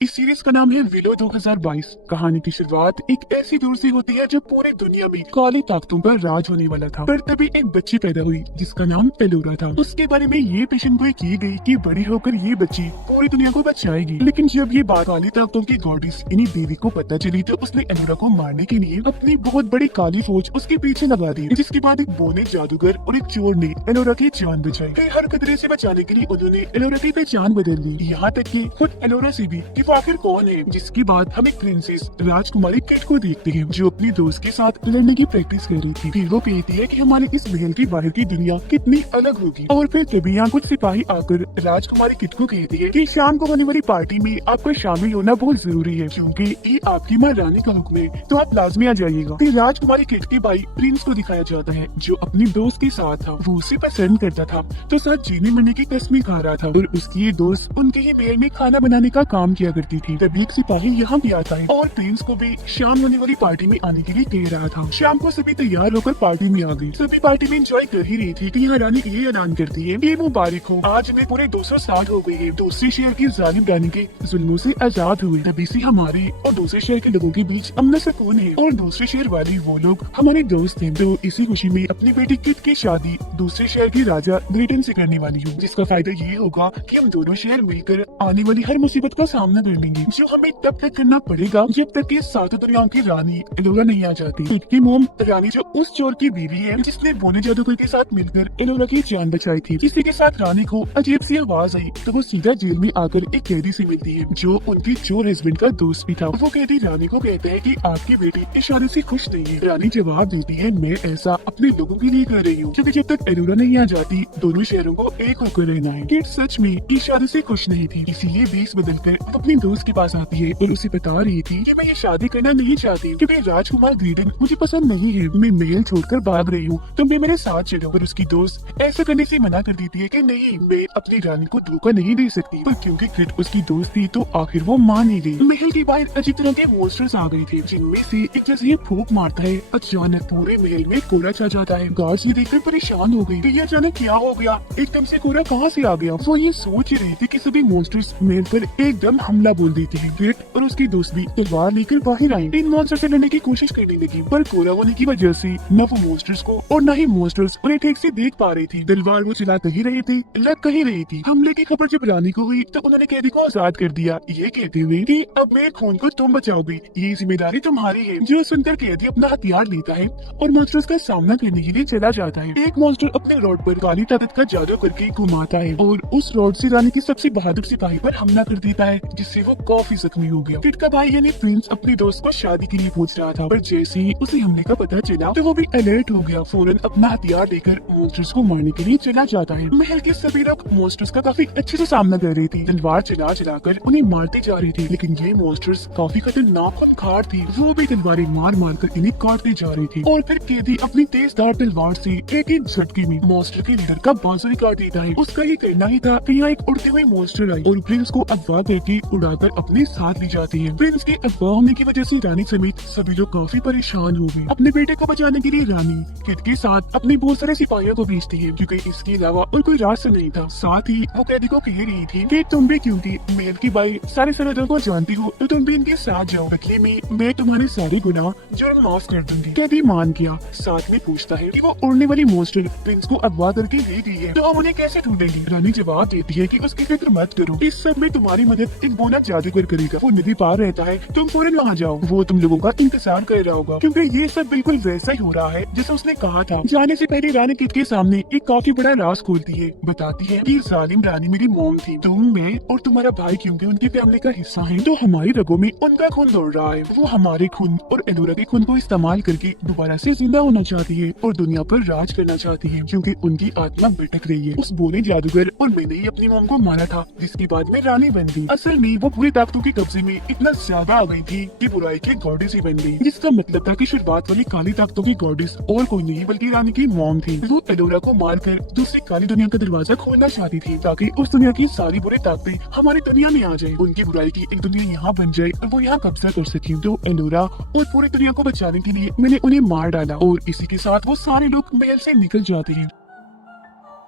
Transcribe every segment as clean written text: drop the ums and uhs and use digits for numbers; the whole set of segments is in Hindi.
इस सीरीज का नाम है विलो 2022। कहानी की शुरुआत एक ऐसी दूर से होती है जब पूरी दुनिया में काली ताकतों पर राज होने वाला था। पर तभी एक बच्ची पैदा हुई जिसका नाम एलोरा था। उसके बारे में ये पेशन गोई की गई कि बड़ी होकर ये बच्ची पूरी दुनिया को बचाएगी। लेकिन जब ये बात काली ताकतों की गॉडेस यानी देवी को पता चली तो उसने एलोरा को मारने के लिए अपनी बहुत बड़ी काली फौज उसके पीछे लगा दी। जिसके बाद एक बोने जादूगर और एक चोर ने एलोरा की जान बचाई। कई हर खतरे से बचाने के लिए उन्होंने एलोरा की पहचान बदल दी, यहाँ तक कि खुद एलोरा से भी कि वो आखिर कौन है। जिसके बाद हम एक प्रिंसेस राजकुमारी केट को देखते हैं जो अपनी दोस्त के साथ लड़ने की प्रैक्टिस कर रही थी। फिर वो कहती है कि हमारे इस महल की बाहर की दुनिया कितनी अलग होगी। और फिर तभी यहाँ कुछ सिपाही आकर राजकुमारी केट को कहती है कि शाम को होने वाली पार्टी में आपको शामिल होना बहुत जरूरी है क्योंकि ये आपकी माँ रानी का हुक्म है, तो आप लाजमी आ जाइएगा। फिर राजकुमारी केट के भाई प्रिंस को दिखाया जाता है जो अपनी दोस्त के साथ था। वो उसे पसंद करता था तो साथ जीने मरने की कसमें खा रहा था और उसकी ये दोस्त उनके ही महल में खाना बनाने का काम किया करती थी। तभी एक सिपाही यहाँ भी आता है और प्रिंस को भी शाम होने वाली पार्टी में आने के लिए कह रहा था। शाम को सभी तैयार होकर पार्टी में आ गई। सभी पार्टी में एंजॉय कर ही रही थी कि यहाँ रानी ये ऐलान करती है कि मुबारक हो, आज में पूरे 200 साल हो गए हैं दूसरे शहर की जालिम रानी के जुल्मों से आजाद हुए। तभी से हमारे और दूसरे शहर के लोगों के बीच अमन सुकून है और दूसरे शहर वाले वो लोग हमारे दोस्त हैं। तो इसी खुशी में अपनी बेटी किट की शादी दूसरे शहर के राजा ग्रेटन से करने वाली हूँ, जिसका फायदा ये होगा कि हम दोनों शहर मिलकर आने वाली हर मुसीबत का सामना कर लेंगे, जो हमें तब तक करना पड़ेगा जब तक कि सातों दुनियाओं की रानी एलोरा नहीं आ जाती। किट की मोम रानी जो उस चोर की बीवी है जिसने बोने जादूगर के साथ मिलकर एलोरा की जान बचाई थी। इसी के साथ रानी को अजीब सी आवाज आई तो वो सीधा जेल में आकर एक कैदी से मिलती है जो उनकी चोर हस्बैंड का दोस्त भी था। वो कैदी रानी को कहता है कि आपकी बेटी इस शादी से खुश नहीं है। रानी जवाब देती है मैं ऐसा अपने लोगों के लिए कर रही हूँ क्योंकि जब तक एलोरा नहीं आ जाती दोनों शहरों को एक होकर रहना है। किट सच में इस शादी से खुश नहीं थी, इसीलिए भेस बदलकर वो अपनी दोस्त के पास आती है और उसे बता रही थी कि मैं ये शादी करना नहीं चाहती क्योंकि राजकुमार ग्रेडन मुझे पसंद नहीं है, मैं महल छोड़कर भाग रही हूँ, तो मैं मेरे साथ चलो। पर उसकी दोस्त ऐसा करने से मना कर देती है कि नहीं, मैं अपनी रानी को धोखा नहीं दे सकती। पर क्योंकि किट उसकी दोस्त थी तो आखिर वो मान ही गई। महल के बाहर अजीब तरह के मॉन्स्टर्स आ गए थे जिनमें से एक जैसे ही फूंक मारता है अचानक पूरे महल में कोहरा छा जाता है। गार्ड्स ये देखकर परेशान हो गई कि ये अचानक क्या हो गया, एकदम से कोहरा कहाँ से आ गया। वो ये सोच ही रहे थे कि सभी मॉन्स्टर्स महल पर एकदम हमला बोल देते हैं। किट और उसकी दोस्त भी तलवार लेकर बाहर आई, इन मॉन्स्टर से लड़ने की कोशिश करने लगी पर कोहरा होने की वजह से न वो मॉन्स्टर्स को और न ही मॉन्स्टर्स उन्हें ठीक से देख पा रही थी। तलवार वो चला ही रही थी, लग ही रही थी। हमले की खबर जब रानी को हुई तो उन्होंने कैदी को आजाद कर दिया, ये कहते हुए कि अब मेरे खून को तुम बचाओगी, ये जिम्मेदारी तुम्हारी है। जो सुनकर कैदी अपना हथियार लेता है और मॉन्स्टर्स का सामना करने के लिए चला जाता है। एक मॉन्स्टर अपने रॉड पर काली ताकत का जादू करके घुमाता है और उस रॉड से रानी की सबसे बहादुर सिपाही पर हमला कर देता है जिससे वो काफी जख्मी हो गया। किट का भाई यानी प्रिंस अपनी दोस्त को शादी के लिए पूछ रहा था पर जैसे ही उसे हमले का पता चला तो वो भी अलर्ट हो गया। फौरन अपना हथियार लेकर मॉन्स्टर्स को मारने के लिए चला जाता है। महल के सभी लोग मॉन्स्टर्स का काफी अच्छे से सामना कर रहे थे, तलवार चला चलाकर उन्हें मारते जा रहे थे। लेकिन ये मॉन्स्टर्स काफी खतरनाक खूंखार थे, वो भी तलवारें मार मार कर इन्हें काटते जा रहे थे। और फिर कैदी अपनी तेजधार तलवार से एक ही झटके में मॉन्स्टर के लीडर का बाजू ही काट देता है। उसका ये कहना ही था कि यहाँ एक उड़ते हुए मॉन्स्टर आई और प्रिंस को अगवा करके उड़ाकर अपने साथ ले जाते हैं। प्रिंस के अगवा होने की वजह से रानी समेत सभी लोग काफी परेशान हो गए। अपने बेटे को बचाने के लिए रानी किट के साथ अपने बहुत सारे सिपाहियों को भेजती है क्योंकि इसके अलावा और कोई रास्ता नहीं था। साथ ही वो कैदी को कह रही थी कि तुम भी क्योंकि महल की बाई सारे सरहदों को जानती हो तो तुम भी इनके साथ जाओ, बदले में मैं तुम्हारे सारे गुनाह जुर्म माफ कर दूंगी। कैदी मान गया। साथ में पूछता है कि वो उड़ने वाली मॉन्स्टर प्रिंस को अगवा करके ले गई है तो हम उन्हें कैसे ढूंढेंगे। रानी जवाब देती है कि उसकी फिक्र मत करो, इस सब में तुम्हारी मदद एक बोना जादूगर करेगा। वो नदी पार रहता है, तुम फौरन वहाँ जाओ, वो तुम लोगों का इंतजार कर रहा होगा क्योंकि ये सब बिल्कुल वैसा ही हो रहा है जैसा उसने कहा था। जाने से पहले रानी किट के सामने एक काफी बड़ा राज खोलती है, बताती है कि जालिम रानी मेरी मोम थी, तुम मैं और तुम्हारा भाई क्योंकि उनकी फैमिली का हिस्सा है तो हमारी रगों में उनका खून दौड़ रहा है। वो हमारे खून और एलोरा के खून को इस्तेमाल करके दोबारा से जिंदा होना चाहती है और दुनिया पर राज करना चाहती है क्योंकि उनकी आत्मा भटक रही है। उस बोने जादूगर और मैंने ही अपनी मोम को मारा था जिसके बाद में रानी बन गई। असल में वो पूरी ताकतों के कब्जे में इतना ज्यादा आ गई थी कि बुराई के गॉडेस ही बन गई, जिसका मतलब था कि शुरुआत वाली काली ताकतों की गॉडेस और कोई नहीं बल्कि रानी की मॉम थी। वो एलोरा को मारकर दूसरी काली दुनिया का दरवाजा खोलना चाहती थी ताकि उस दुनिया की सारी बुरी ताकतें हमारी दुनिया में आ जाए, उनकी बुराई की एक दुनिया यहाँ बन जाए और वो यहाँ कब्जा कर सके। तो एलोरा और पूरी दुनिया को बचाने के लिए मैंने उन्हें मार डाला और इसी के साथ वो सारे लोग महल से निकल जाते हैं।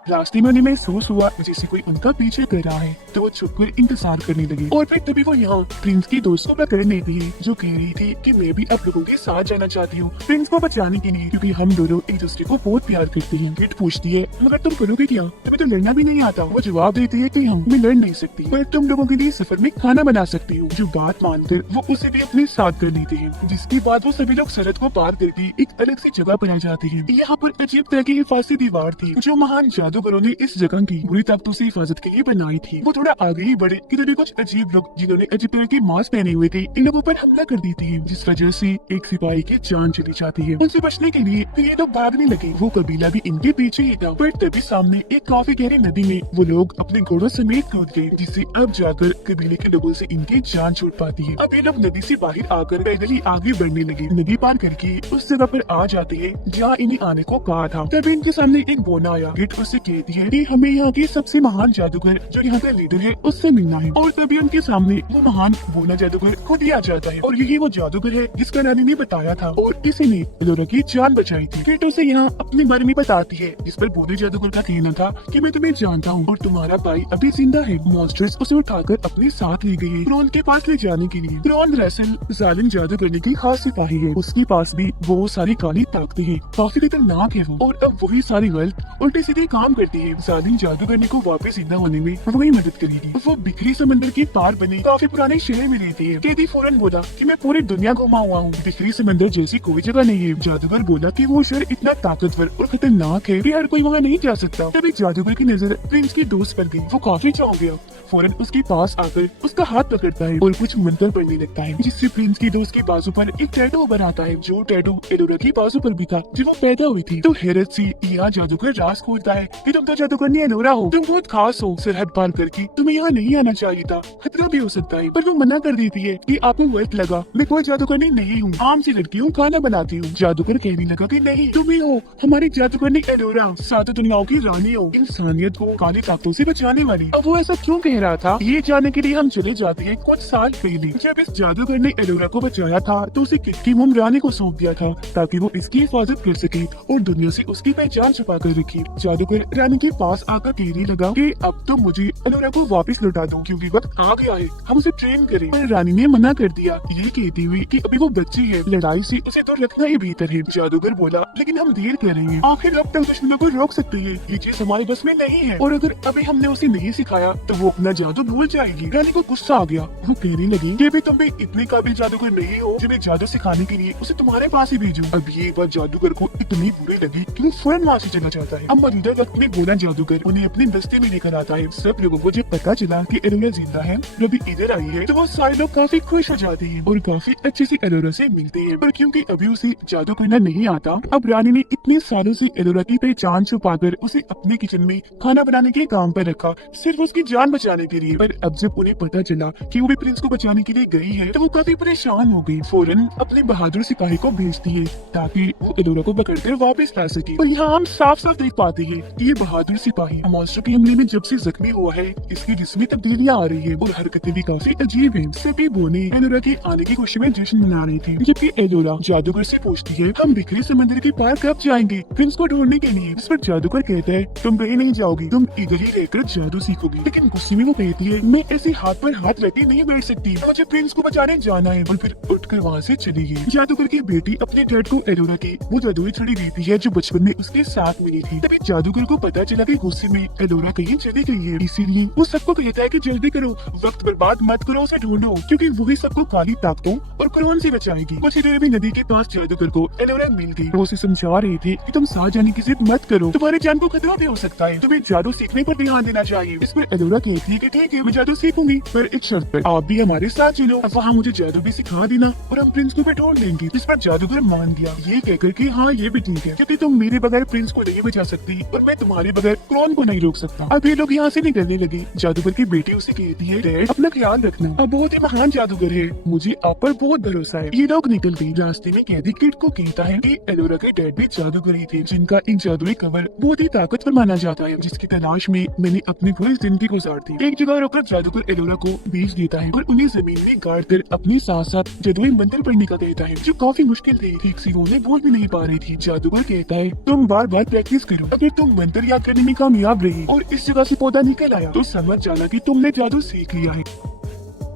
रास्ते में उन्हें महसूस हुआ जैसे कोई उनका पीछे कर रहा है, तो वो छुप कर इंतजार करने लगे। और फिर तभी वो यहाँ प्रिंस की दोस्त को पकड़ने थी, जो कह रही थी कि मैं भी आप लोगों के साथ जाना चाहती हूँ प्रिंस को बचाने के लिए, क्योंकि हम दोनों एक दूसरे को बहुत प्यार करते हैं। किट पूछती है मगर तुम करोगे क्या, तुम्हें तो लड़ना भी नहीं आता। वो जवाब देती है कि हम मैं लड़ नहीं सकती, पर तुम लोगों के लिए सफर में खाना बना सकती हूँ। जो बात मानकर वो उसे भी अपने साथ कर लेते हैं, जिसके बाद वो सभी लोग सरहद को पार करके एक अलग सी जगह पर आ जाते हैं। यहाँ पर अजीब तरह की हिफाजती दीवार थी, जो महान जादूगरों ने इस जगह की बुरी ताकतों से हिफाजत के लिए बनाई थी। वो थोड़ा आगे ही बढ़े कि तभी कुछ अजीब लोग जिन्होंने अजीब तरह के मास्क पहने हुए थे इन लोगों पर हमला कर देते हैं, जिस वजह से एक सिपाही की जान चली जाती है। उनसे बचने के लिए फिर ये लोग भागने लगे। वो कबीला भी इनके पीछे ही था, पर तभी सामने एक काफी गहरी नदी में वो लोग अपने घोड़ों समेत कूद गए, जिससे अब जाकर कबीले के लोगों से इनकी जान छूट पाती है। अब ये लोग नदी से बाहर आकर पैदल ही आगे बढ़ने लगे। नदी पार करके उस जगह पर आ जाते हैं जहाँ इन्हें आने को कहा था। तभी इनके सामने एक बोना आया। गिट उससे कहती है कि हमें यहाँ के सबसे महान जादूगर जो यहाँ का लीडर है उससे मिलना है। और तभी उनके सामने वो महान बोना जादूगर खुद ही आ जाता है, और यही वो जादूगर है जिसका रानी ने बताया था और इसी ने एलोरा की जान बचाई थी। गिट उसे यहाँ अपने बारे में बताती है, जिस पर बोने जादूगर का कहना था कि मैं तुम्हें जानता हूँ और तुम्हारा भाई अभी जिंदा है। मॉन्स्टर्स उसे उठाकर अपने साथ ले गए क्रोन के पास ले जाने के लिए। क्रोन दरअसल जालिम जादू करने की खास सिपाही है, उसके पास भी बहुत सारी काली ताकतें हैं, काफी खतरनाक है वो, और अब वही सारी गलत उल्टे सीधे काम करती है। जालिम जादू करने को वापस जिंदा होने में वही मदद करेगी। वो बिखरी समंदर के पार बने काफी पुराने शहर में रहती है। कैदी फौरन बोला कि मैं पूरी दुनिया घुमा हुआ हूँ, बिखरी समंदर जैसी कोई जगह नहीं है। जादूगर बोला कि वो शहर इतना ताकतवर और खतरनाक है कि हर कोई वहाँ नहीं जा सकता। तभी जादूगर की नजर प्रिंस की दोस्त पर गई। वो काफी चौंक गया, फौरन उसके पास आकर उसका हाथ पकड़ता है और कुछ मंत्र पढ़ने लगता है, जिससे प्रिंस की दोस्त के बाजू पर एक टैटू उभर आता है, जो टैटू एलोरा की बाजू पर भी था जब वो पैदा हुई थी। तो हैरत से यहाँ जादूगर राज खोलता है कि तुम तो जादूगरनी एलोरा हो, तुम बहुत खास हो, सरहद पार करके तुम्हें यहाँ नहीं आना चाहिए था, खतरा भी हो सकता है। पर वो मना कर देती है कि आपको गलत लगा, मैं कोई जादूगरनी नहीं हूँ, आम सी लड़की हूँ, खाना बनाती हूँ। जादूगर कहने लगा कि नहीं, तुम ही हो हमारी जादूगरनी एलोरा, सातों दुनियाओं की रानी हो, इंसानियत को काली ताकतों से बचाने वाली। अब वो ऐसा क्यों कह रहा था ये जानने के लिए हम चले जाते हैं कुछ साल पहले। जब इस जादूगर ने एलोरा को बचाया था तो उसे किट की मोम रानी को सौंप दिया था ताकि वो इसकी हिफाजत कर सके और दुनिया से उसकी पहचान छुपा कर रखी। जादूगर रानी के पास आकर कहने लगा कि अब तो मुझे एलोरा को वापस लौटा दो, क्योंकि वक्त आ गया है हम उसे ट्रेन करें। पर रानी ने मना कर दिया, ये कहती हुई कि अभी वो बच्ची है, लड़ाई से उसे दूर रखना ही बेहतर है। जादूगर बोला लेकिन हम देर कर रहे हैं, आखिर अब तक दुश्मनों को रोक सकते हैं, ये चीज हमारे बस में नहीं है, और अगर अभी हमने उसे नहीं सिखाया तो वो अपना जादू भूल जाएगी। रानी को गुस्सा आ गया, वो कहने लगी कि भी तुम भी इतने काबिल जादूगर नहीं हो जो मैं जादू सिखाने के लिए उसे तुम्हारे पास ही भेजूं। अब ये बात जादूगर को इतनी बुरी लगी कि वो फौरन वहाँ से चला जाता है। अब मौजूदा वक्त में बोला जादूगर उन्हें अपने बस्ती में लेकर आता है। सब लोगों को जब पता चला कि एलोरा जिंदा है, वो भी इधर आई है, तो वो सारे लोग काफी खुश हो जाते हैं और काफी अच्छे से एलोरा से मिलते हैं। पर क्योंकि अभी उसे जादू करना नहीं आता, अब रानी ने इतने सालों से एलोरा की पहचान छुपाकर उसे अपने किचन में खाना बनाने के काम पर रखा, सिर्फ उसकी जान बचाने के लिए। पर अब जब उन्हें पता चला कि वो भी प्रिंस को बचाने के लिए गई है, तो वो काफी परेशान हो गई। फौरन अपने बहादुर सिपाही को भेजती है ताकि वो एलोरा को पकड़कर वापस ला सके। और यहाँ हम साफ साफ देख पाते हैं कि ये बहादुर सिपाही मॉन्स्टर के हमले में जब से जख्मी हुआ है, इसकी जिस्म में तब्दीलियां आ रही है और हरकतें भी काफी अजीब है। सभी बोने एलोरा के आने की खुशी में जश्न मना रहे थे, जबकि एलोरा जादूगर से पूछती है हम बिखरे समंदर के पार कब जाएंगे प्रिंस को ढूंढने के लिए। इस पर जादूगर कहता है तुम कहीं नहीं जाओगी, तुम इधर ही रहकर जादू सीखोगी। लेकिन गुस्से में वो कहती है मैं ऐसे हाथ पर हाथ रखे नहीं बैठ सकती, मुझे प्रिंस को बचाने जाना है, और फिर उठकर वहाँ से चली गई। जादूगर की बेटी अपने डैड को एलोरा की वो जादुई छड़ी देती है जो बचपन में उसके साथ मिली थी। तभी जादूगर को पता चला कि गुस्से में एलोरा कहीं चली गई है, इसीलिए वो सबको कहता है कि जल्दी करो, वक्त बर्बाद मत करो, उसे ढूंढो, क्योंकि वही सबको काली ताकतों और क्रोन से बचाएगी। कुछ ही देर में नदी के पास जादूगर को एलोरा मिल गई। वो उसे समझा रही थी कि तुम साथ जाने की जिद मत करो, तुम्हारी जान को खतरा भी हो सकता है, तुम्हें जादू सीखने पर ध्यान देना चाहिए। इस पर एलोरा कहती है कि ठीक है मैं जादू सीखूंगी, पर एक शर्त पर, आप भी हमारे साथ चलो, वहाँ मुझे जादू भी सिखा देना और हम प्रिंस को भी ढूंढ लेंगे। इस पर जादूगर मान गया, ये कहकर कि हाँ ये भी ठीक है, क्योंकि तुम मेरे बगैर प्रिंस को नहीं बचा सकती और मैं तुम्हारे बगैर क्रोन को नहीं रोक सकता। अब ये लोग यहाँ से निकलने लगे। जादूगर की बेटी उसे कहती है डैड अपना ख्याल रखना, अब बहुत ही महान जादूगर है, मुझे आप पर बहुत भरोसा है। ये लोग निकल गए। रास्ते में कैदी किट को कहता है कि एलोरा के डैड भी जादूगर ही थे, जिनका एक जादुई कवर बहुत ही ताकतवर माना जाता है, जिसकी तलाश में मैंने अपनी पूरी जिंदगी गुजार दी। एक जगह रुककर जादूगर एलोरा को बेच देता है और उन्हें जमीन में गाड़ कर अपने साथ साथ जादुई मंत्र पढ़ने का कहता है, जो काफी मुश्किल थे, ठीक से वो बोल भी नहीं पा रही थी। जादूगर कहता है तुम बार बार प्रैक्टिस करो, अगर तुम मंत्र मंत्र याद करने में कामयाब रही और इस जगह से पौधा निकल आया तो समझ जाना कि तुमने जादू सीख लिया है।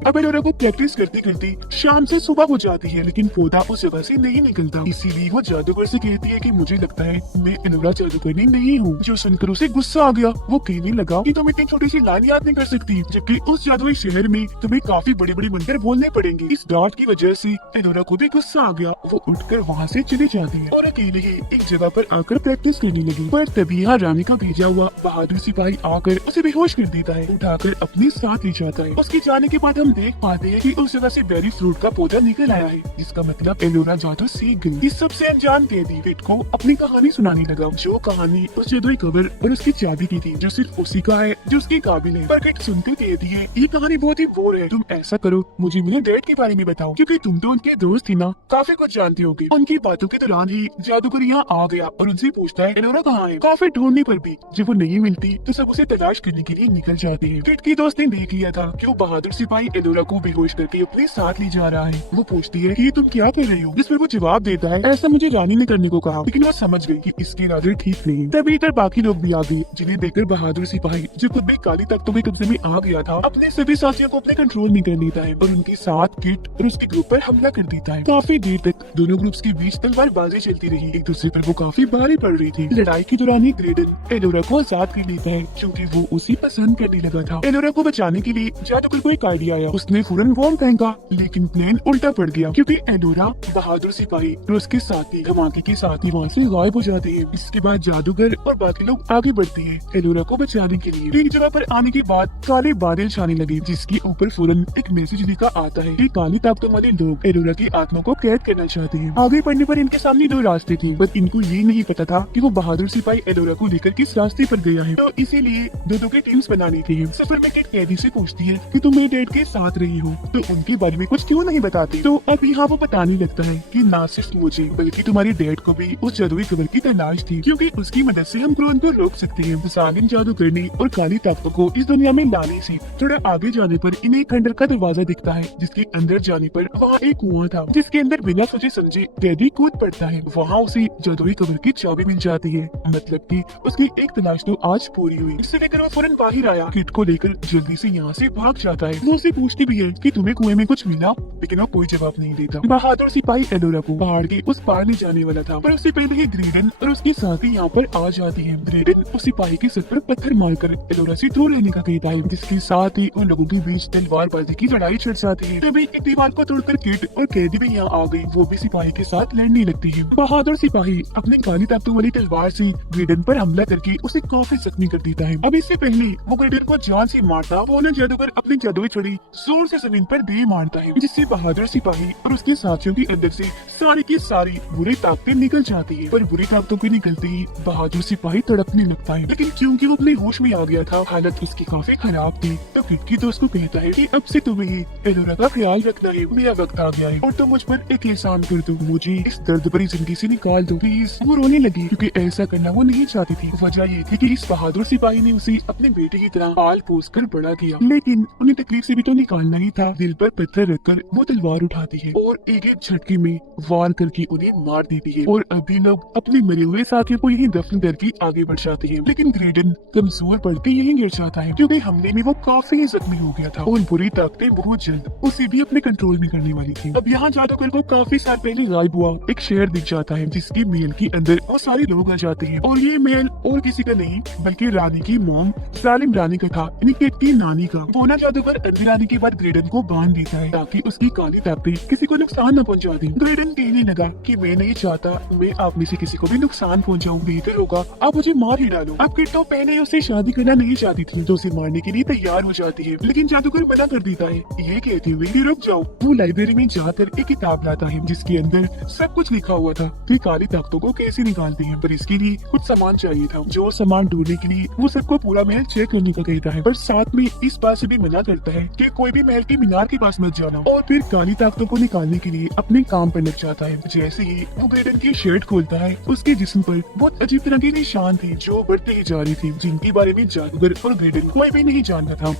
अब एलोरा को प्रैक्टिस करती करती शाम से सुबह हो जाती है, लेकिन पौधा उस जगह से नहीं निकलता। इसीलिए वो जादूगर से कहती है कि मुझे लगता है मैं एलोरा जादूगरनी नहीं हूँ। जो सुनकर उसे गुस्सा आ गया। वो कहने लगा कि तुम इतनी छोटी सी लाइन याद नहीं कर सकती, जबकि उस जादुई शहर में तुम्हें काफी बड़े बड़े मंत्र बोलने पड़ेंगे। इस डांट की वजह से एलोरा को भी गुस्सा आ गया। वो उठकर वहाँ से चली जाती है और अकेले ही एक जगह पर आकर प्रैक्टिस करने लगी। पर तभी यहाँ रानी का भेजा हुआ बहादुर सिपाही आकर उसे बेहोश कर देता है, उठाकर अपने साथ ले जाता है। उसके जाने के बाद हम देख पाते हैं कि उस जगह से बेरी फ्रूट का पौधा निकल आया है, जिसका मतलब एलोरा जादू सीख गई। इस सबसे अनजान कैदी किट को अपनी कहानी सुनाने लगा, जो कहानी उस जादुई कवर और उसकी चाबी की थी, जो सिर्फ उसी का है जो उसके काबिल है। पर किट सुनकर कहती है ये कहानी बहुत ही बोर है, तुम ऐसा करो मुझे मेरे डैड के बारे में बताओ, क्योंकि तुम तो उनके दोस्त थी ना, काफी कुछ जानती होगी। उनकी बातों के दौरान ही जादूगर यहाँ आ गया और उनसे पूछता है एलोरा कहाँ है। काफी ढूंढने पर भी जब वो नहीं मिलती तो सब उसे तलाश करने के लिए निकल जाते हैं। किट की दोस्त ने देख लिया था कि वो बहादुर सिपाही एलोरा को बेहोश करके अपने साथ ले जा रहा है। वो पूछती है कि तुम क्या कर रही हो, जिस पर वो जवाब देता है ऐसा मुझे रानी ने करने को कहा, लेकिन वो समझ गई कि इसके इरादे ठीक नहीं। तभी इधर बाकी लोग भी आ गए, जिन्हें देखकर बहादुर सिपाही जो खुद भी काली तख्तों के कब्जे में आ गया था, अपने सभी साथियों को अपने कंट्रोल में कर लेता है और उनके साथ किट और उसके ग्रुप पर हमला कर देता है। काफी देर तक दोनों ग्रुप्स के बीच तलवारबाजी चलती रही, एक दूसरे पर वो काफी भारी पड़ रही थी। लड़ाई के दौरान ही ग्रेडन एलोरा को आजाद कर लेता है, क्योंकि वो उसे पसंद करने लगा था। एलोरा को बचाने के लिए जादूगर को एक आइडिया आया। उसने फौरन बॉम्ब फेंका, लेकिन प्लान उल्टा पड़ गया, क्योंकि एलोरा बहादुर सिपाही और उसके साथी धमाके के साथ ही वहाँ से गायब हो जाते हैं। इसके बाद जादूगर और बाकी लोग आगे बढ़ते हैं एलोरा को बचाने के लिए। एक जगह पर आने के बाद काले बादल छाने लगे, जिसके ऊपर फौरन एक मैसेज लिखा आता है कि काली ताकतों वाले लोग एलोरा की आत्मा को कैद करना चाहते हैं। आगे बढ़ने पर इनके सामने दो रास्ते थे, बट इनको ये नहीं पता था कि वो बहादुर सिपाही एलोरा को लेकर किस रास्ते पर गया है, तो इसीलिए दो की टीम्स बनानी थी। सफर में किट कैदी से पूछती है कि तुम मेरे डैड के साथ रही हो, तो उनके बारे में कुछ क्यों नहीं बताती। तो अब यहाँ वो बताने लगता है कि ना सिर्फ मुझे बल्कि तुम्हारे डैड को भी उस जादुई कवर की तलाश थी, क्योंकि उसकी मदद से हम क्रोध को रोक सकते हैं। जालिम जादू करने और काली ताकतों को इस दुनिया में लाने से थोड़ा आगे जाने पर इन्हें एक खंडर का दरवाजा दिखता है, जिसके अंदर जाने पर वहाँ एक कुआं था, जिसके अंदर बिना सोचे समझे कैदी कूद पड़ता है। वहाँ उसे जादुई कवर की चाबी मिल जाती है, मतलब कि उसकी एक तलाश तो आज पूरी हुई। इससे लेकर वो फौरन बाहर आया, किट को लेकर जल्दी से यहाँ से भाग जाता है। वो उसे पूछती भी है कि तुम्हें कुएं में कुछ मिला, लेकिन वो कोई जवाब नहीं देता। बहादुर सिपाही एलोरा को पहाड़ के उस पार ले जाने वाला था, पर उससे पहले ही ग्रेडन और उसके साथी यहाँ पर आ जाती है। ग्रेडन उस सिपाही के सर पर पत्थर मारकर एलोरा से दूर रहने का कहता है, जिसके साथ ही उन लोगों के बीच तलवारबाजी की लड़ाई छिड़ जाती है। तभी एक दीवार को तोड़कर किट और कैदी भी यहाँ आ गई। वो भी सिपाही के साथ लड़ने लगती है। बहादुर सिपाही अपनी काली ताकतों वाली तलवार से ग्रेडन पर हमला करके उसे काफी जख्मी कर देता है। अब इससे पहले वो ग्रेडन को जान से मारता, वो ना जादूगर अपनी जादुई छड़ी जोर से जमीन पर दे मारता है, जिससे बहादुर सिपाही और उसके साथियों के अंदर से सारी की सारी बुरी ताकतें निकल जाती है। पर बुरी ताकतों के निकलते ही बहादुर सिपाही तड़पने लगता है, लेकिन क्योंकि वो अपने होश में आ गया था, हालत उसकी काफी खराब थी, तो किट की दोस्त को कहता है कि अब से तुम्हें ही एलोरा का ख्याल रखना है। मेरा वक्त आ गया है और तुम मुझ पर एक एहसान कर दो, मुझे इस दर्द भरी जिंदगी से निकाल दो प्लीज। वो रोने लगी, क्योंकि ऐसा करना वो नहीं चाहती थी। वजह ये थी कि इस बहादुर सिपाही ने उसे अपने बेटे की तरह पाल पोस कर बड़ा किया, लेकिन उन्हें तकलीफ से भी तो निकालना ही था। दिल पर पत्थर रखकर वो तलवार उठाती है और एक एक झटके में वार करके उन्हें मार देती है। और अभी लोग अपने मरे हुए साथियों को यहीं दफन करके आगे बढ़ जाते हैं, लेकिन ग्रेडन कमजोर पड़ के यहीं गिर जाता है, क्योंकि हमले में वो काफी जख्मी हो गया था और बुरी ताकतें बहुत जल्द उसे भी अपने कंट्रोल में करने वाली थी। अब यहाँ जादूगर को काफी साल पहले गायब हुआ एक शहर दिख जाता है, जिसके महल के अंदर वो सारे लोग आ जाते हैं। और ये महल और किसी का नहीं बल्कि रानी की मोम जालिम रानी का था, यानी किट की नानी का। वो ना जादूगर अंदर आने के बाद ग्रेडन को बांध देता है, ताकि उसकी काली ताकतें किसी को नुकसान न पहुंचा दें। ग्रेडन कहने लगा कि मैं नहीं चाहता मैं आप में से किसी को भी नुकसान पहुंचाऊं, बेहतर होगा आप मुझे मार ही डालो। अब किट तो पहले उससे शादी करना नहीं चाहती थी, तो उसे मारने के लिए तैयार हो जाती है, लेकिन जादूगर मना कर देता है, ये कहते हुए कि रुक जाओ। वो लाइब्रेरी में जाकर एक किताब लाता है, जिसके अंदर सब कुछ लिखा हुआ था कि काली ताकतों को कैसे निकालते हैं, पर इसके लिए कुछ सामान चाहिए था। जो सामान ढूंढने के लिए वो सबको पूरा महल चेक करने को कहता है, पर साथ में इस बात से भी मना करता है कि कोई भी महल की मीनार के पास मत जाना। और फिर काली ताकतों को निकालने के लिए अपने काम पर लग जाता है। जैसे ही वो ग्रेडन की शर्ट खोलता है, उसके जिस्म पर बहुत अजीब तरह के निशान थे, जो बढ़ते ही जा रही थी, जिनके बारे में जादूगर और ग्रेडन कोई भी नहीं जानता था।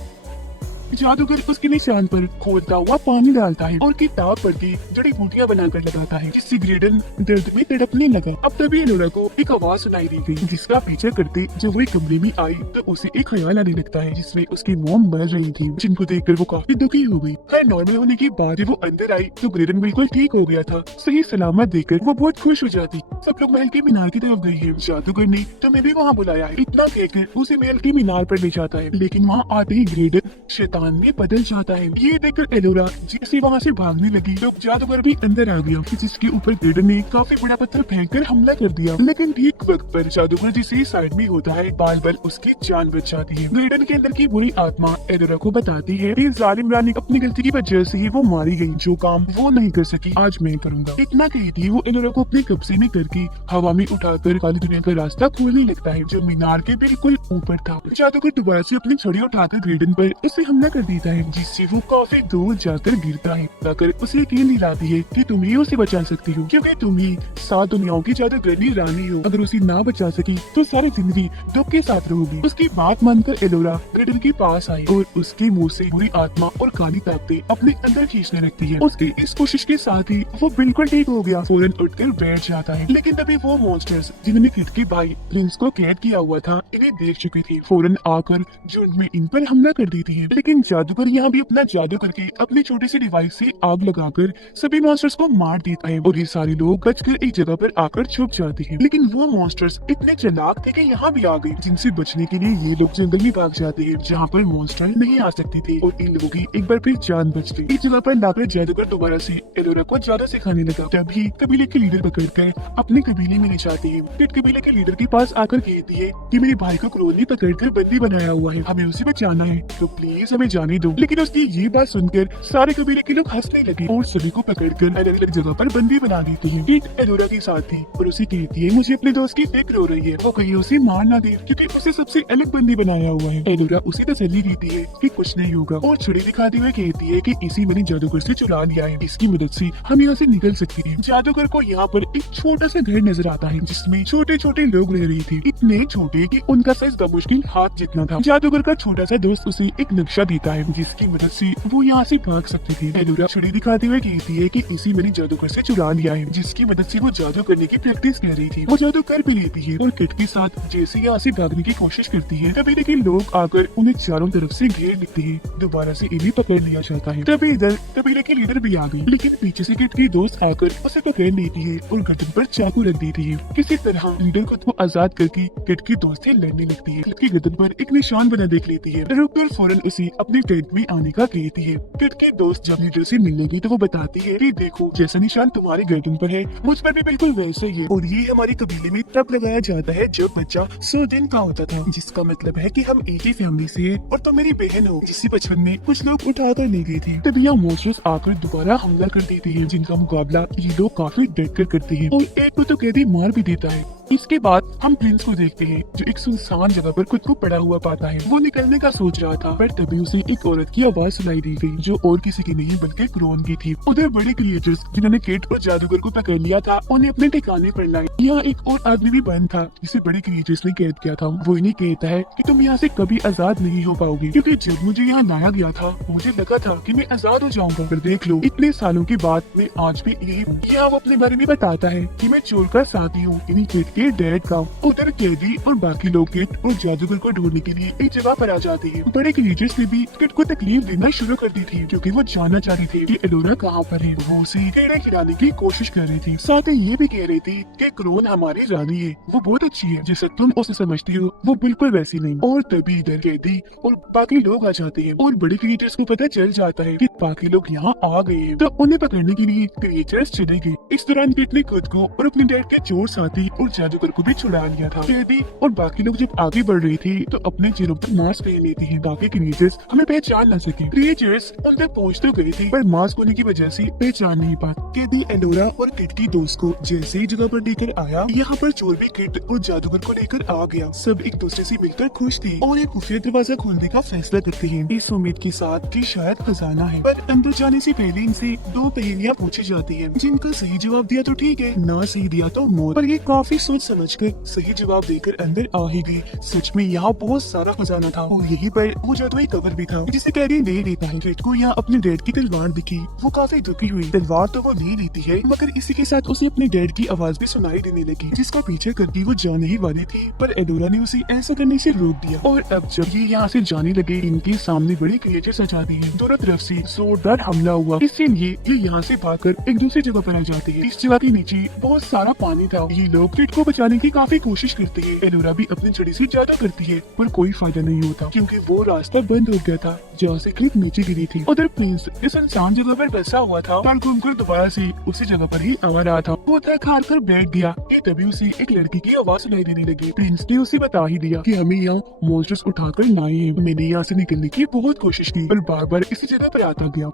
जादूगर उसके निशान पर खोलता हुआ पानी डालता है और किताब पढ़ के जड़ी बूटियां बनाकर लगाता है, जिससे ग्रेडन दर्द में तड़पने लगा। अब तभी एलोरा को एक आवाज सुनाई दी गई, जिसका पीछा करते जब वो एक कमरे में आई तो उसे एक ख्याल आने लगता है जिसमें उसकी मॉम मर रही थी, जिनको देखकर वो काफी दुखी हो गई। हर नॉर्मल होने के बाद वो अंदर आई तो ग्रेडन बिल्कुल ठीक हो गया था। सही सलामत देखकर वो बहुत खुश हो जाती। सब लोग महल के मीनार की तरफ गए हैं। जादूगर ने तुम्हें भी वहाँ बुलाया है, इतना कहकर उसे महल के मीनार पर ले जाता है, लेकिन वहाँ आते ही ग्रेडन शैतान में बदल जाता है। ये देखकर एलोरा जैसे वहाँ से भागने लगी तो जादूगर भी अंदर आ गया, जिसके ऊपर ग्रेडन ने काफी बड़ा पत्थर फेंककर हमला कर दिया। लेकिन ठीक वक्त पर जादूगर जिसे साइड में होता है, बाल बाल उसकी जान बच जाती है। ग्रेडन के अंदर की बुरी आत्मा एलोरा को बताती है कि जालिम रानी अपनी गलती की वजह से ही वो मारी गई, जो काम वो नहीं कर सकी आज मैं करूंगा। इतना कहती है वो एलोरा को अपने कब्जे में करके हवा में उठाकर काली दुनिया का रास्ता खोलने लगता है, जो मीनार के बिल्कुल ऊपर था। जादूगर दोबारा से अपनी छड़ी उठाकर ग्रेडन पर उसे हमला कर देता है, जिससे वो काफी दूर जाकर गिरता है। जाकर उसे यकीन दिलाती है कि तुम ही उसे बचा सकती हो, क्योंकि तुम ही 7 दुनियाओं की जादूगरनी रानी हो। अगर उसे ना बचा सकी तो सारी जिंदगी दुख के साथ रहोगी। उसकी बात मानकर एलोरा ग्रेडन के पास आई और उसके मुंह से बुरी आत्मा और काली ताकतें अपने अंदर खींचने लगती है। उसकी इस कोशिश के साथ ही वो बिल्कुल ठीक हो गया, फौरन उठकर बैठ जाता है। लेकिन तभी वो मॉन्स्टर्स जिन्होंने किड के भाई प्रिंस को कैद किया हुआ था, इन्हें देख चुकी थी। फौरन आकर झुंड में इन पर हमला कर देती है। लेकिन जादूगर यहाँ भी अपना जादू करके अपनी छोटी सी डिवाइस से आग लगाकर सभी मॉन्स्टर्स को मार देता है और ये सारे लोग बचकर एक जगह पर आकर छुप जाते हैं। लेकिन वो मॉन्स्टर्स इतने चालाक थे कि यहाँ भी आ गए, जिनसे बचने के लिए ये लोग जंगल में भाग जाते हैं, जहाँ पर मॉन्स्टर नहीं आ सकते थे और इन लोगों की एक बार फिर जान बच गई। इस जगह पर लाकर जादूगर दोबारा से एलोरा को जादू सिखाने लगा। तभी कबीले के लीडर पकड़कर अपने कबीले में ले जाते हैं। फिर कबीले के लीडर के पास आकर कहती है कि मेरे भाई को क्रोन ने पकड़कर बंदी बनाया हुआ है, हमें उसे बचाना है, तो प्लीज हमें जाने दो। लेकिन उसकी ये बात सुनकर सारे कबीले के लोग हंसने लगे और सभी को पकड़कर अलग अलग जगह पर बंदी बना देते हैं। एक एलोरा के साथ थी और उसे कहती है मुझे अपने दोस्त की फिक्र हो रही है, वो कहीं उसे मार ना दे, क्योंकि उसे सबसे अलग बंदी बनाया हुआ है। एलोरा उसे तसल्ली देती है कि कुछ नहीं होगा और छुरी दिखाते हुए कहती है कि इसी मैंने जादूगर से चुरा लिया है, इसकी मदद से हम यहाँ से निकल सकते हैं। जादूगर को यहाँ पर एक छोटा सा घर नजर आता है, जिसमें छोटे छोटे लोग रह रहे थे, इतने छोटे कि उनका साइज बमुश्किल हाथ जितना था। जादूगर का छोटा सा दोस्त उसे एक नक्शा देता है, जिसकी मदद से वो यहाँ से भाग सकते थे। एलोरा छुरी दिखाते हुए कहती है कि इसी मैंने जादूगर से चुरा लिया है, जिसकी मदद से वो जादू करने की प्रैक्टिस कर रही थी। वो जादू कर भी लेती है और किट के साथ जैसे यहाँ से भागने की कोशिश करती है, तभी लेकिन लोग आकर उन्हें चारों तरफ से घेर लेते हैं। दोबारा से इन्हें पकड़ लिया जाता है। तभी इधर कबीले के लीडर भी आ गई, लेकिन पीछे से किट की दोस्त आकर उसे पकड़ लेती है और गर्दन पर चाकू रख देती है। किसी तरह लीडर खुद को आजाद करके किट की दोस्त से लड़ने लगती है। किट की गर्दन पर एक निशान बना देख लेती है, रुककर फौरन उसे अपने टेंट में आने का कहती है। किट की दोस्त जब लीडर से मिलने गई तो वो बताती है कि देखो जैसा निशान तुम्हारे गर्दन पर है, मुझ पर भी बिल्कुल वैसे ही है, और ये हमारे कबीले में तब लगाया जाता है जब बच्चा 100 दिन का होता था, जिसका मतलब है कि हम एक ही फैमिली से हैं और तुम मेरी बहन हो, जिसे बचपन में कुछ लोग उठा कर ले गए थे। तभी यहाँ मॉन्स्टर्स आकर दोबारा हमला कर देते हैं, जिनका मुकाबला ये लोग काफी डर कर करते हैं और एक को तो कैदी मार भी देता है। इसके बाद हम प्रिंस को देखते हैं, जो एक सुनसान जगह पर खुद को पड़ा हुआ पाता है। वो निकलने का सोच रहा था, पर तभी उसे एक औरत की आवाज सुनाई दी गई, जो और किसी की नहीं बल्कि क्रोन की थी। उधर बड़े क्रिएटर्स जिन्होंने किट और जादूगर को पकड़ लिया था, उन्हें अपने ठिकाने पर लाए। यहाँ एक और आदमी भी बंद था, जिसे बड़े क्रिएटर्स ने कैद किया था। वो इन्हें कहता है कि तुम यहाँ से कभी आजाद नहीं हो पाओगे, क्योंकि जब मुझे यहाँ लाया गया था मुझे लगा था कि मैं आजाद हो जाऊंगा, पर देख लो इतने सालों के बाद मैं आज भी यही हूँ। यहाँ वो अपने बारे में बताता है कि मैं चोर का साथी हूँ, इन्हीं किट के डैड का। उधर कैदी और बाकी लोग किट और जादूगर को ढूंढने के लिए एक जगह पर आ जाते हैं। बड़े क्रिएटर्स ने भी किट को तकलीफ देना शुरू कर दी थी, क्योंकि वो जानना चाह रही थी कि एलोरा कहाँ पर है। वो उसे कीड़े खिलाने की कोशिश कर रही थी, साथ ही ये भी कह रही थी कि क्रोन हमारी रानी है, वो बहुत अच्छी है, जैसे तुम उसे समझती हो वो बिल्कुल वैसी नहीं। और तभी इधर कैदी और बाकी लोग आ जाते हैं और बड़े क्रिएटर्स को पता चल जाता है कि बाकी लोग यहाँ आ गए हैं, तो उन्हें पकड़ने के लिए क्रिएटर्स चले गए। इस दौरान किट ने खुद को और अपने डैड के चोर साथी और जादूगर को भी छुड़ा लिया था। कैदी और बाकी लोग जब आगे बढ़ रहे थे तो अपने चेहरों पर मास्क पहन लेते हैं, ताकि क्रिएटर्स हमें पहचान न सके। क्रिएटर्स उन तक पहुँच तो गए थे, पर मास्क होने की वजह से पहचान नहीं पाए। कैदी एलोरा और किट की दोस्त को जैसे ही जगह पर लेकर आया, यहाँ पर चोर भी किट और जादूगर को लेकर आ गया। सब एक दूसरे से मिलकर खुश थे और एक खुफिया दरवाजा खोलने का फैसला करते हैं, इस उम्मीद के साथ कि शायद खजाना है। पर अंदर जाने से पहले इनसे 2 पहेलियां पूछी जाती हैं, जिनका सही जवाब दिया तो ठीक है, ना सही दिया तो मौत। पर ये काफी सोच समझकर सही जवाब देकर अंदर आ ही गई। सच में यहाँ बहुत सारा खजाना था और यहीं पर वो जादुई कवर भी था जिसे कैरी ले लेता है। किट को यहाँ अपने डैड की तलवार दिखी, वो काफी दुखी हुई। तलवार तो वो ले लेती है मगर इसी के साथ उसे अपने डैड की आवाज भी सुनाई देने लगी जिसका पीछे करके वो जाने ही वाली थी, पर एलोरा ने उसे ऐसा करने से रोक दिया। और अब जब ये यहाँ से जाने लगे इनके सामने बड़ी क्रिएचर्स आ जाती है। दोनों तरफ से जोरदार हमला हुआ, इसलिए ये यहाँ से भागकर एक दूसरी जगह पर आ जाते हैं। इस जगह के नीचे बहुत सारा पानी था। ये लोग किट को बचाने की काफी कोशिश करते हैं। एलोरा भी अपनी छड़ी से जादू करती है पर कोई फायदा नहीं होता क्योंकि वो रास्ता बंद हो गया था जहाँ से क्लिप नीचे गिरी थी। उधर प्रिंस इस इंसान जगह पर बैठा हुआ था और घूमकर दोबारा से उसी जगह पर ही आ रहा था। वो थक हार कर बैठ गया कि तभी उसे एक लड़की की आवाज सुनाई देने लगी। प्रिंस ने उसे बता ही दिया कि हमें यहाँ मॉन्स्टर्स उठाकर लाए हैं। मैंने यहाँ से निकलने की बहुत कोशिश की पर बार बार इसी जगह पर आता गया।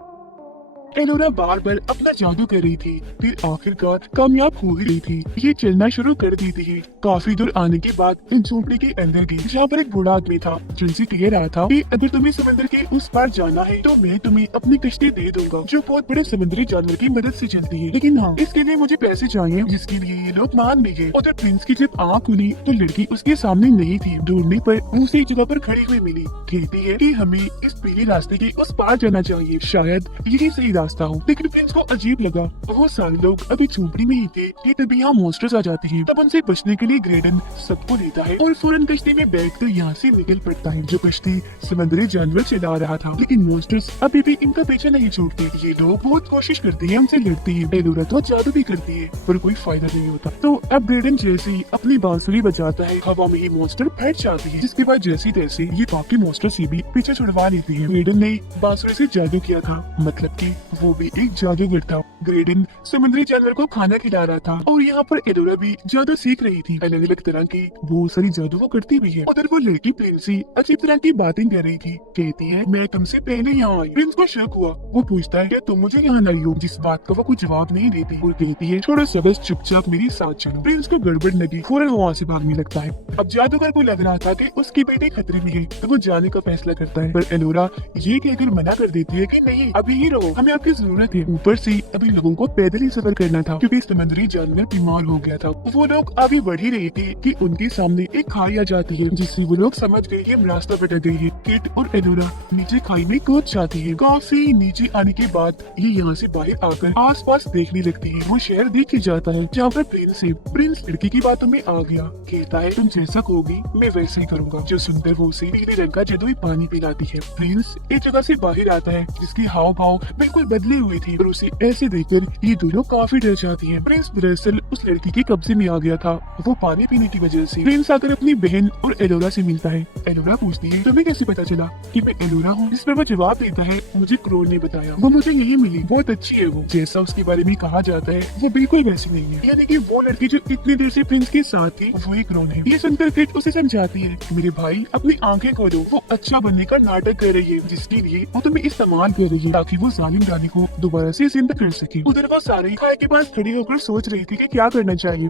एलोरा बार बार अपना जादू कर रही थी, फिर आखिरकार कामयाब हो ही रही थी। ये चलना शुरू कर देती है। काफी दूर आने के बाद इन झोपड़ी के अंदर गई जहाँ पर एक बूढ़ा आदमी था जिनसे कह रहा था कि अगर तुम्हें समुद्र के उस पार जाना है तो मैं तुम्हें अपनी कश्ती दे दूंगा जो बहुत बड़े समुद्री जानवर की मदद से चलती है, लेकिन हाँ इसके लिए मुझे पैसे चाहिए, जिसके लिए ये लोग मान भी गए। उधर प्रिंस की जब आँख खुली तो लड़की उसके सामने नहीं थी। ढूंढने पर उसे एक जगह पर खड़ी हुई मिली। कहती है कि हमें इस पीले रास्ते के उस पार जाना चाहिए, शायद यही सही रास्ता हो। लेकिन प्रिंस को अजीब लगा। वो सारे लोग अभी झोपड़ी में ही थे कि तभी यहाँ मॉन्स्टर्स आ जाते हैं। तब उनसे बचने के लिए ग्रेडन सबको लेता है और फौरन कश्ती में बैठकर यहाँ से निकल पड़ता है। जो कश्ती समुद्री जानवर चला रहा था, लेकिन मॉन्स्टर्स अभी भी इनका पीछा नहीं छोड़ते। ये लोग बहुत कोशिश करते हैं, उनसे लड़ती है। एलोरा तो जादू भी करती है पर कोई फायदा नहीं होता। तो अब ग्रेडन जैसे ही अपनी बांसुरी बजाता है, हवा में ही मॉन्स्टर फट जाती है, जिसके बाद जैसे तैसे ये बाकी मॉन्स्टर से भी पीछे छुड़वा लेती है। ग्रेडन ने बांसुरी से जादू किया था, मतलब कि वो भी एक जादूगर था। ग्रेडन समुद्री जानवर को खाना खिला रहा था और यहाँ पर एलोरा भी जादू सीख रही थी। अलग अलग तरह की बहुत सारी जादू वो करती भी है। उधर वो लड़की प्रिंस से अजीब तरह की बातें कर रही थी। कहती है मैं तुमसे पहले यहाँ आई। प्रिंस को शक हुआ। वो पूछता है क्या तुम मुझे यहाँ लाई हो, जिस बात का वो कुछ जवाब नहीं देती और कहती है छोड़ो सबस, चुपचाप मेरे साथ चलो। प्रिंस को गड़बड़ लगी, फौरन वो वहाँ से भागने लगता है। अब जादूगर को लग रहा था कि उसकी बेटी खतरे में है तो वो जाने का फैसला करता है, पर एलोरा ये कहकर मना कर देती है कि नहीं अभी ही रहो, हमें आपकी जरूरत है। ऊपर से अभी लोगों को पैदल ही सफर करना था क्योंकि समुद्री जानवर बीमार हो गया था। वो लोग आगे बढ़ ही रहे थे कि उनके सामने एक खाई आ जाती है जिससे वो लोग समझ गए कि रास्ता भटक गई है। किट और एलोरा नीचे खाई में कूद जाती है। काफी नीचे आने के बाद ये यहाँ से बाहर आकर आसपास देखने लगती है। वो शहर देख ही जाता है जहाँ पर प्रिंस लड़की की बातों में आ गया। कहता है तुम जैसा कहोगी मैं वैसे ही करूँगा। जो सुंदर वो उसे पीले रंग का जादुई पानी पिलाती है। प्रिंस एक जगह से बाहर आता है जिसकी हाव भाव बिल्कुल बदले हुए थे और उसे ऐसे देखकर ये दोनों काफी डर जाती हैं। प्रिंस दरअसल उस लड़की के कब्जे में आ गया था, वो पानी पीने की वजह से। प्रिंस आकर अपनी बहन और एलोरा से मिलता है। एलोरा पूछती है तुम्हें कैसे पता चला कि मैं एलोरा हूँ, जिस पर वो जवाब देता है मुझे क्रोन ने बताया, वो मुझे यही मिली, बहुत अच्छी है वो। जैसा उसके बारे में कहा जाता है वो बिल्कुल वैसी नहीं है, यानी कि वो लड़की जो इतनी देर से प्रिंस के साथ थी वो एक क्रोन है। ये सुनकर किट उसे समझाती है मेरे भाई अपनी आंखें खोलो, वो अच्छा बनने का नाटक कर रही है जिसके लिए वो तुम्हें इस्तेमाल कर रही है ताकि वो जालिम रानी को दोबारा से जिंदा कर सके। उधर वो सारे खाई के पास खड़ी होकर सोच रही थी कि क्या करना चाहिए।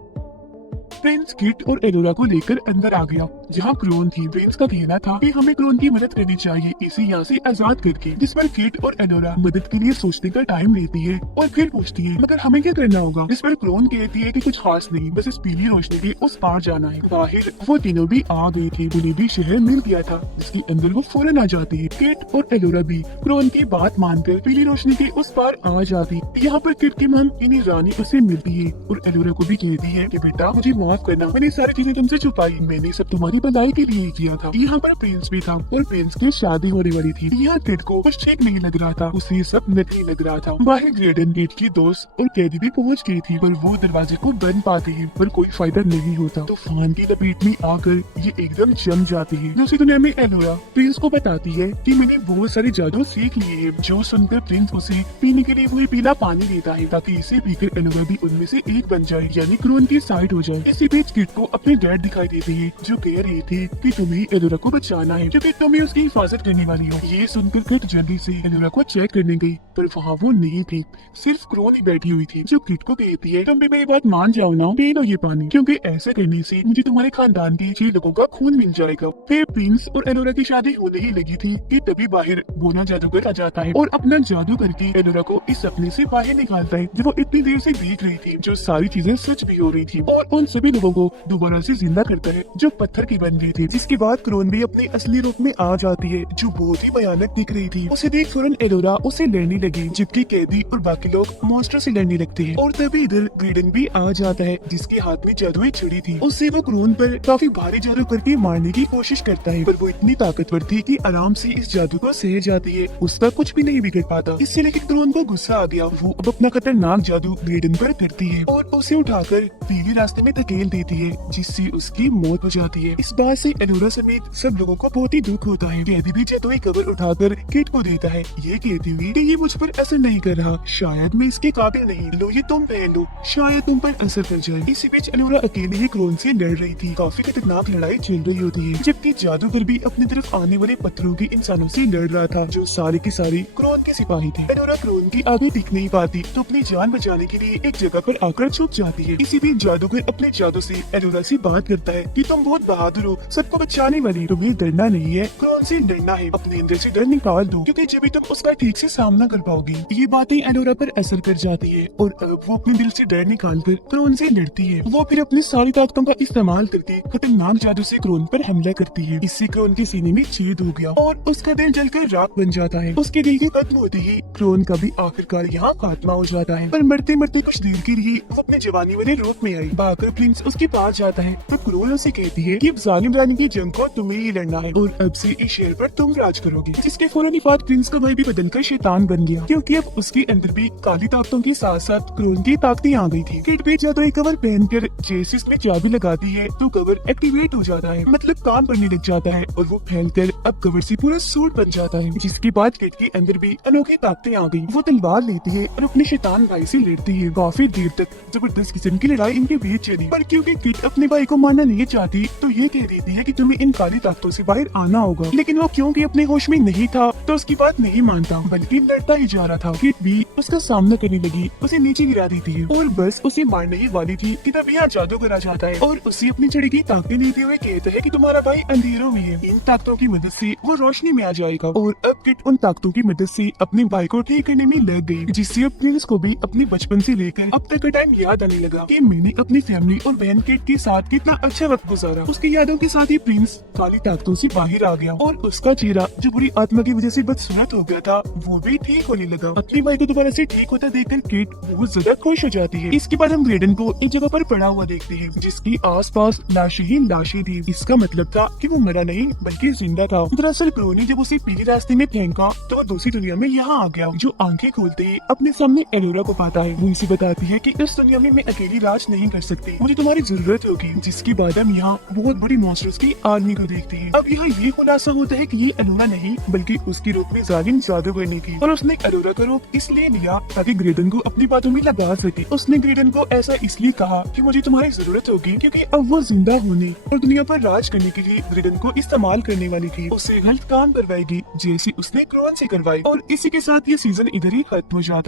प्रिंस किट और एलोरा को लेकर अंदर आ गया जहाँ क्रोन थी। प्रिंस का कहना था कि हमें क्रोन की मदद करनी चाहिए इसे यहाँ से आजाद करके, जिस पर किट और एलोरा मदद के लिए सोचने का टाइम लेती है और फिर पूछती है मगर हमें क्या करना होगा, जिस पर क्रोन कहती है कि कुछ खास नहीं, बस इस पीली रोशनी के उस पार जाना है। बाहर वो तीनों भी आ गए थे, उन्हें भी शहर मिल गया था जिसके अंदर वो फौरन आ जाती है। किट और एलोरा भी क्रोन की बात मानकर पीली रोशनी के उस पार आ जाती। यहाँ पर किट की मां यानी रानी उसे मिलती है और एलोरा को भी कहती है कि बेटा मुझे माफ करना, मैंने सारी चीजें तुमसे छुपाई, मैंने सब तुम्हारी भलाई के लिए किया था। यहाँ पर प्रिंस भी था और प्रिंस की शादी होने वाली थी। यहाँ किट को कुछ ठीक नहीं लग रहा था, उसे ये सब नकली लग रहा था। बाहर ग्रेडन किट की दोस्त और कैदी भी पहुँच गई थी पर वो दरवाजे को बंद पाती है पर कोई फायदा नहीं होता। तूफान की लपेट में आकर ये एकदम जम जाती है। दूसरी दुनिया में एलोरा प्रिंस को बताती है कि मैंने बहुत सारे जादू सीख लिए हैं। जो सुनकर प्रिंस उसे पीने के लिए वही पीला पानी देता है ताकि इसे पीकर एलोरा भी उनमें से एक बन जाए यानी क्रोन की साइड हो जाए। इसी बीच किट को अपने डैड दिखाई देते हैं जो कह रहे थे कि तुम्हें एलोरा को बचाना है क्योंकि तुम्हें उसकी हिफाजत करने वाली हो। ये सुनकर किट जल्दी से एलोरा को चेक करने गई पर वहाँ वो नहीं थी, सिर्फ क्रोन ही बैठी हुई थी जो किट को कहती है तुम भी मेरी बात मान जाओ ना, पी लो ये पानी क्योंकि ऐसे करने से मुझे तुम्हारे खानदान के 6 लोगों का खून मिल जाएगा। फिर प्रिंस और एलोरा की शादी होने ही लगी थी कि तभी बाहर बोना जादूगर आ जाता है और अपना जादू करके एलोरा को इस सपने से बाहर निकालता है जो वो इतनी देर से देख रही थी, जो सारी चीजें सच भी हो रही थी और उन सभी सभी लोगों को दोबारा से जिंदा करता है जो पत्थर की बन रही थी। जिसके बाद क्रोन भी अपने असली रूप में आ जाती है जो बहुत ही भयानक दिख रही थी। उसे देख फौरन एलोरा उसे लड़ने लगी, जबकि कैदी और बाकी लोग मॉन्स्टर से लड़ने लगते हैं। और तभी इधर ग्रेडन भी आ जाता है जिसके हाथ में जादुई छड़ी थी। उससे वो क्रोन पर काफी भारी जादू करके मारने की कोशिश करता है, पर वो इतनी ताकतवर थी कि आराम से इस जादू को सह जाती है। उसका कुछ भी नहीं बिगड़ पाता। इससे लेकिन क्रोन को गुस्सा आ गया। वो अब अपना खतरनाक जादू ग्रेडन पर करती है और उसे उठाकर पीले रास्ते में धकेल देती है, जिससे उसकी मौत हो जाती है। इस बात से एलोरा समेत सब लोगों को बहुत ही दुख होता है। कैदी भी जादुई कवर उठाकर किट को देता है, ये कहती हुई कि ये मुझ पर असर नहीं कर रहा, शायद मैं इसके काबिल नहीं। लो ये तुम पहन लो, शायद तुम पर असर कर जाए। इसी बीच एलोरा अकेले ही क्रोन से लड़ रही थी। काफी खतरनाक लड़ाई चल रही होती है, जबकि जादूगर भी अपनी तरफ आने वाले पत्थरों के इंसानों से लड़ रहा था जो सारे के सारे क्रोन के सिपाही थे। एलोरा क्रोन की आगे दिख नहीं पाती तो अपनी जान बचाने के लिए एक जगह पर आकर छुप जाती है। इसी बीच जादूगर अपने जादू से एलोरा से बात करता है कि तुम बहुत बहादुर हो, सबको बचाने वाली, तुम्हें डरना नहीं है, क्रोन से डरना है। अपने अंदर से डर निकाल दो, क्योंकि जब भी तुम उसका ठीक से सामना कर पाओगी। ये बातें एलोरा पर असर कर जाती है और अब वो अपने दिल से डर निकाल कर क्रोन से लड़ती है। वो फिर अपनी सारी ताकतों का इस्तेमाल करके खतरनाक जादू से क्रोन पर हमला करती है। इससे क्रोन के सीने में छेद हो गया और उसका दिल जलकर राख बन जाता है। उसके दिल के खत्म होते ही क्रोन का भी आखिरकार यहाँ खात्मा हो जाता है। पर मरते मरते कुछ देर के लिए वो अपने जवानी वाले रूप में आई। बाकर प्रिंस उसके पास जाता है तो क्रोन उसे कहती है कि अब जालिम रानी की जंग को तुम्हें ही लड़ना है और अब से इस शहर पर तुम राज करोगे। जिसके फौरन बाद प्रिंस का भाई भी बदलकर शैतान बन गया, क्योंकि अब उसके अंदर भी काली ताकतों के साथ साथ क्रोन की ताकतें आ गई थी। किट भी जादुई कवर पहनकर जैसे इसमें चाबी लगाती है तो कवर एक्टिवेट हो जाता है, मतलब काम करने लग जाता है और वो फैलकर अब कवर से पूरा सूट बन जाता है। जिसके बाद किट के अंदर भी अनोखी ताकतें आ गई। वो तलवार लेती है और अपने शैतान भाई से लड़ती है। काफी देर तक जबरदस्त किस्म की लड़ाई इनके बीच चली, पर क्योंकि किट अपने भाई को मारना नहीं चाहती तो ये कह देती है कि तुम्हें इन काली ताकतों से बाहर आना होगा। लेकिन वो क्योंकि अपने होश में नहीं था तो उसकी बात नहीं मानता, बल्कि लड़ता ही जा रहा था। किट भी उसका सामना करने लगी, उसे नीचे गिरा देती है और बस उसे मारने ही वाली थी कि तब यहाँ जादूगर आ जाता है और उसे अपनी छड़ी की ताकतें देते हुए कहता है कि तुम्हारा भाई अंधेरों में है, इन ताकतों की मदद से वो रोशनी में आ जाएगा। और अब किट उन ताकतों की मदद से अपने भाई को ठीक करने में लग गई, जिससे अब प्रिंस को भी अपने बचपन से लेकर अब तक का टाइम याद आने लगा कि मैंने अपनी फैमिली और बहन किट के साथ कितना अच्छा वक्त गुजारा। उसकी यादों के साथ ही प्रिंस काली ताकतों से बाहर आ गया और उसका चेहरा जो बुरी आत्मा की वजह से बदसूरत हो गया था वो भी ठीक होने लगा। अपने भाई को दोबारा से ठीक होता देखकर किट बहुत ज्यादा खुश हो जाती है। इसके बाद हम ग्रेडन को एक जगह पर पड़ा हुआ देखते हैं जिसकी आसपास लाशें ही लाशें थी। इसका मतलब था कि वो मरा नहीं बल्कि जिंदा था। दरअसल क्रोन ने जब उसे पीले रास्ते में फेंका तो वो दूसरी दुनिया में यहाँ आ गया। जो आंखें खोलते ही अपने सामने एलोरा को पाता है। वो उसे बताती है कि इस दुनिया में मैं अकेली राज नहीं कर सकती, मुझे तुम्हारी जरूरत होगी। जिसके बाद हम यहाँ बहुत बड़ी मॉन्स्टर्स की आर्मी को देखते हैं। अब यहाँ ये खुलासा होता है कि ये एलोरा नहीं बल्कि उसके रूप में जालिम जादूगर ने थी और उसने एलोरा का रूप इसलिए लिया ताकि ग्रेडन को अपनी बातों में लगा सके। उसने ग्रेडन को ऐसा इसलिए कहा कि मुझे तुम्हारी जरूरत होगी क्योंकि अब वो जिंदा होने और दुनिया पर राज करने के लिए ग्रेडन को इस्तेमाल करने वाली थी। उसे गलत काम करवाएगी जैसे उसने क्रोन से करवाई। और इसी के साथ ये सीजन इधर ही खत्म हो जाता।